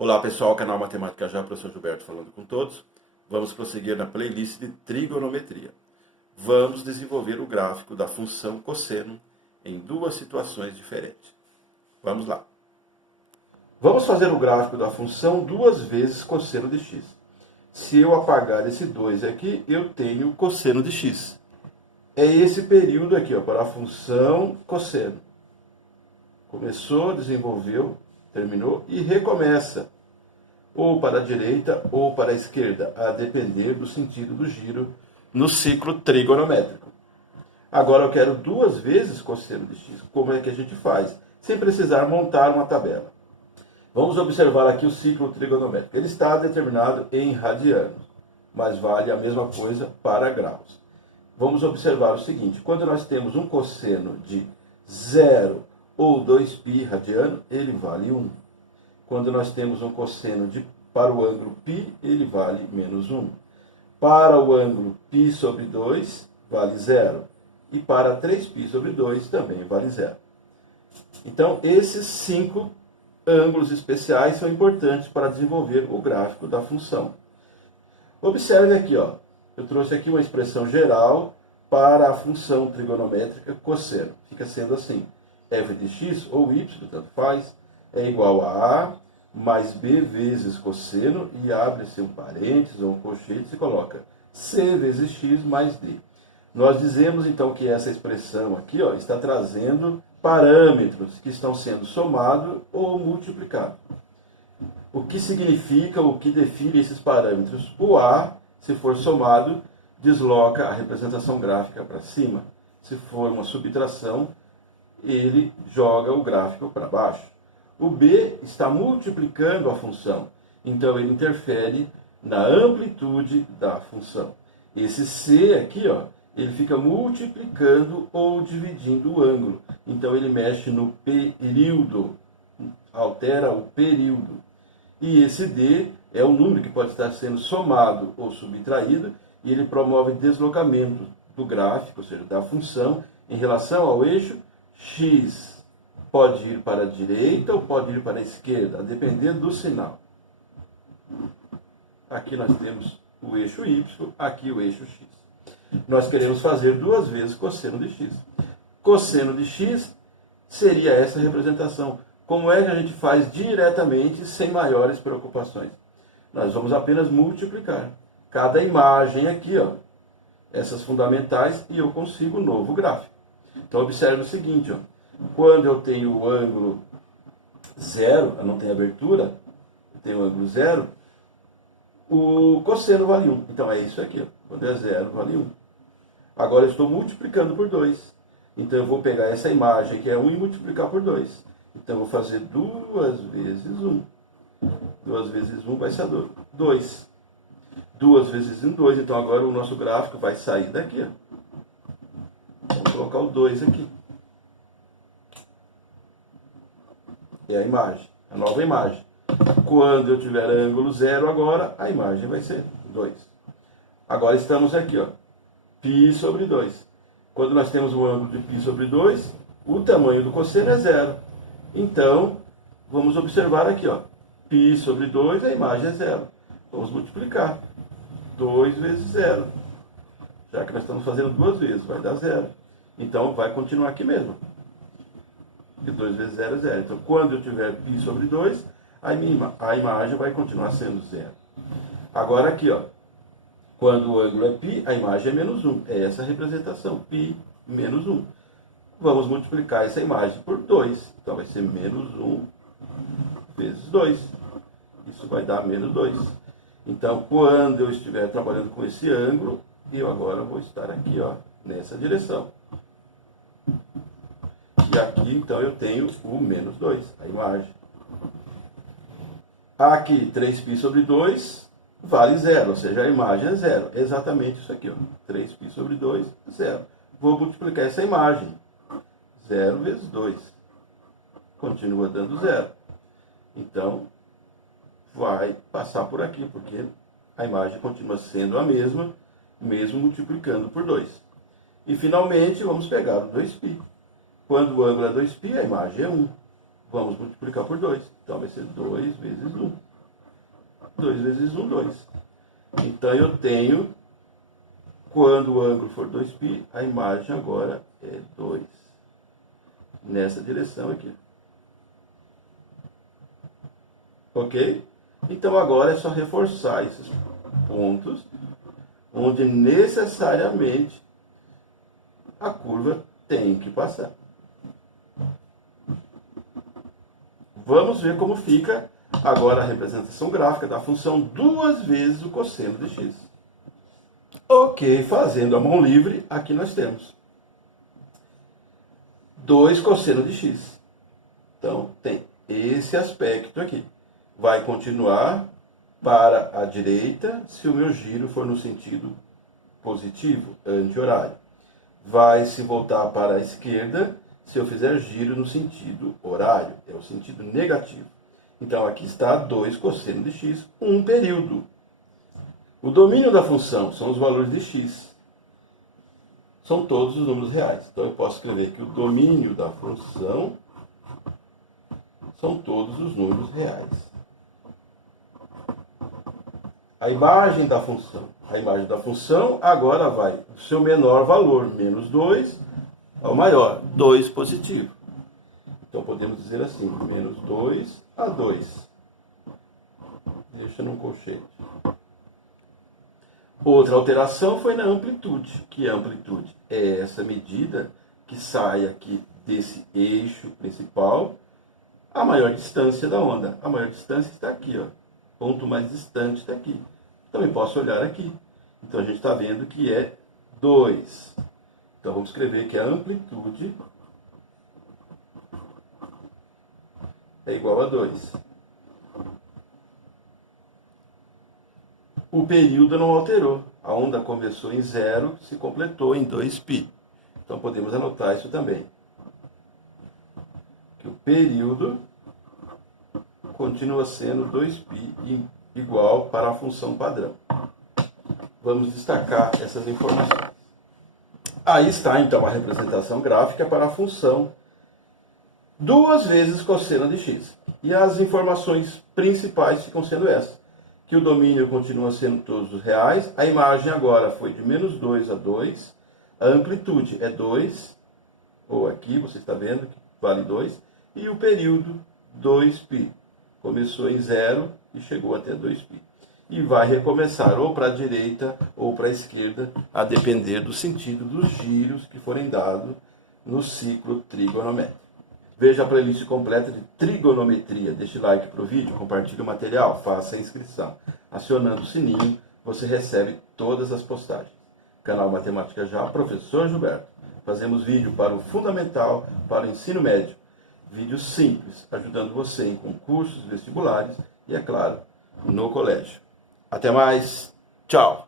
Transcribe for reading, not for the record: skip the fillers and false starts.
Olá pessoal, canal Matemática Já, professor Gilberto falando com todos. Vamos prosseguir na playlist de trigonometria. Vamos desenvolver o gráfico da função cosseno em duas situações diferentes. Vamos lá. Vamos fazer o gráfico da função 2 vezes cosseno de x. Se eu apagar esse 2 aqui, eu tenho cosseno de x. É esse período aqui, ó, para a função cosseno. Começou, desenvolveu, terminou e recomeça, ou para a direita ou para a esquerda, a depender do sentido do giro no ciclo trigonométrico. Agora eu quero 2 vezes cosseno de x. Como é que a gente faz? Sem precisar montar uma tabela. Vamos observar aqui o ciclo trigonométrico. Ele está determinado em radianos, mas vale a mesma coisa para graus. Vamos observar o seguinte: quando nós temos um cosseno de 0 ou 2π radiano, ele vale 1. Quando nós temos um cosseno para o ângulo π, ele vale menos 1. Para o ângulo π sobre 2, vale 0. E para 3π sobre 2, também vale 0. Então, esses 5 ângulos especiais são importantes para desenvolver o gráfico da função. Observe aqui, ó, eu trouxe aqui uma expressão geral para a função trigonométrica cosseno. Fica sendo assim: f de x ou y, tanto faz, é igual a A mais B vezes cosseno, e abre-se um parênteses ou um colchete e se coloca C vezes x mais D. Nós dizemos então que essa expressão aqui, ó, está trazendo parâmetros que estão sendo somados ou multiplicados. O que significa, o que define esses parâmetros? O A, se for somado, desloca a representação gráfica para cima. Se for uma subtração, ele joga o gráfico para baixo. O B está multiplicando a função, então ele interfere na amplitude da função. Esse C aqui, ó, ele fica multiplicando ou dividindo o ângulo, então ele mexe no período, altera o período. E esse D é o número que pode estar sendo somado ou subtraído, e ele promove deslocamento do gráfico, ou seja, da função, em relação ao eixo x. Pode ir para a direita ou pode ir para a esquerda, a depender do sinal. Aqui nós temos o eixo y, aqui o eixo x. Nós queremos fazer 2 vezes cosseno de x. Cosseno de x seria essa representação. Como é que a gente faz diretamente, sem maiores preocupações? Nós vamos apenas multiplicar cada imagem aqui, ó, essas fundamentais, e eu consigo um novo gráfico. Então observe o seguinte, ó. Quando eu tenho o ângulo 0, eu não tenho abertura, eu tenho o ângulo 0, o cosseno vale 1. Então é isso aqui, ó. Quando é 0, vale 1. Agora eu estou multiplicando por 2. Então eu vou pegar essa imagem que é 1 e multiplicar por 2. Então eu vou fazer 2 vezes 1. 2 vezes 1 vai ser 2. 2 vezes 1, 2. Então agora o nosso gráfico vai sair daqui, ó. Vamos colocar o 2 aqui. É a imagem, a nova imagem. Quando eu tiver ângulo 0 agora, a imagem vai ser 2. Agora estamos aqui, ó, π sobre 2. Quando nós temos o ângulo de π sobre 2, o tamanho do cosseno é 0. Então, vamos observar aqui, ó, π sobre 2, a imagem é 0. Vamos multiplicar. 2 vezes 0. Já que nós estamos fazendo 2 vezes, vai dar 0. Então, vai continuar aqui mesmo. Que 2 vezes 0 é 0. Então, quando eu tiver π sobre 2, a imagem vai continuar sendo 0. Agora aqui, ó, quando o ângulo é π, a imagem é menos 1. É essa a representação, π menos 1. Vamos multiplicar essa imagem por 2. Então, vai ser menos 1 vezes 2. Isso vai dar menos 2. Então, quando eu estiver trabalhando com esse ângulo, eu agora vou estar aqui, ó, nessa direção. E aqui, então, eu tenho o menos 2, a imagem. Aqui, 3π sobre 2 vale 0, ou seja, a imagem é 0. Exatamente isso aqui, ó. 3π sobre 2, 0. Vou multiplicar essa imagem. 0 vezes 2. Continua dando 0. Então, vai passar por aqui, porque a imagem continua sendo a mesma, mesmo multiplicando por 2. E, finalmente, vamos pegar o 2π. Quando o ângulo é 2π, a imagem é 1. Vamos multiplicar por 2. Então vai ser 2 vezes 1. 2 vezes 1, 2. Então eu tenho, quando o ângulo for 2π, a imagem agora é 2. Nessa direção aqui. Ok? Então agora é só reforçar esses pontos onde necessariamente a curva tem que passar. Vamos ver como fica agora a representação gráfica da função 2 vezes o cosseno de x. Ok, fazendo a mão livre, aqui nós temos 2 cosseno de x. Então, tem esse aspecto aqui. Vai continuar para a direita se o meu giro for no sentido positivo, anti-horário. Vai se voltar para a esquerda se eu fizer giro no sentido horário, é o sentido negativo. Então, aqui está 2 cosseno de x, um período. O domínio da função são os valores de x. São todos os números reais. Então, eu posso escrever que o domínio da função são todos os números reais. A imagem da função. A imagem da função agora vai do seu menor valor, menos 2, ao maior, 2 positivo. Então, podemos dizer assim, menos 2 a 2. Deixa num colchete. Outra alteração foi na amplitude. Que amplitude? É essa medida que sai aqui desse eixo principal, a maior distância da onda. A maior distância está aqui, ó. O ponto mais distante está aqui. Também posso olhar aqui. Então, a gente está vendo que é 2. Então, vamos escrever que a amplitude é igual a 2. O período não alterou. A onda começou em 0, se completou em 2π. Então, podemos anotar isso também. Que o período continua sendo 2π igual para a função padrão. Vamos destacar essas informações. Aí está, então, a representação gráfica para a função 2 vezes cosseno de x. E as informações principais ficam sendo essas. Que o domínio continua sendo todos os reais. A imagem agora foi de menos 2 a 2. A amplitude é 2. Ou aqui, você está vendo que vale 2. E o período, 2π. Começou em 0 e chegou até 2π. E vai recomeçar ou para a direita ou para a esquerda, a depender do sentido dos giros que forem dados no ciclo trigonométrico. Veja a playlist completa de trigonometria. Deixe like para o vídeo, compartilhe o material, faça a inscrição. Acionando o sininho, você recebe todas as postagens. Canal Matemática Já, Professor Gilberto. Fazemos vídeo para o fundamental, para o ensino médio. Vídeos simples, ajudando você em concursos, vestibulares e, é claro, no colégio. Até mais. Tchau.